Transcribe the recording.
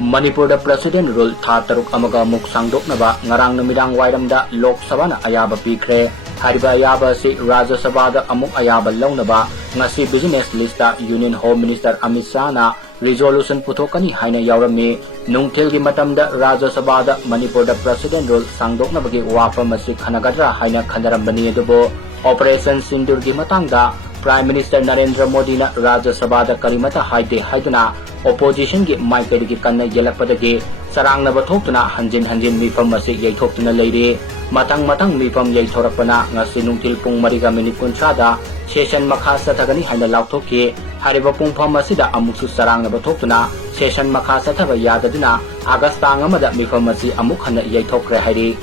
MANIPURDA President Rule Tha Taruk Amaga Muk Sangdoknaba Ngarang Namidang Wairamda Lok Sabhana Ayaba Pikhraba Hariba Ayaba si Rajya Sabha da Amuk Ayaba Launaba Ngasi Business Lista Union Home Minister Amit Shah na Resolution Puthokani haina yaurami Nungthilgi matamda Rajya Sabha da MANIPURDA President Rule Sangdoknabagi wafam asi khanagadra haina khanarambani adubo Operation Sindurgi matangda Prime Minister Narendra Modi na Rajya Sabha da karimata haide haiduna Opposition gi maikadigi kanna yelakpadagi sarangnaba thoktuna hanjin mifam asi yaithoktuna leire matang mifam yaithorakpana ngasi nungtil pung 3:30 da session makha sathagani haina lauthokki hariba pungpham asida amuksu sarangnaba thoktuna session makha sathaba yadaduna August tang amada mifam asi amuk hana yaithokre hairi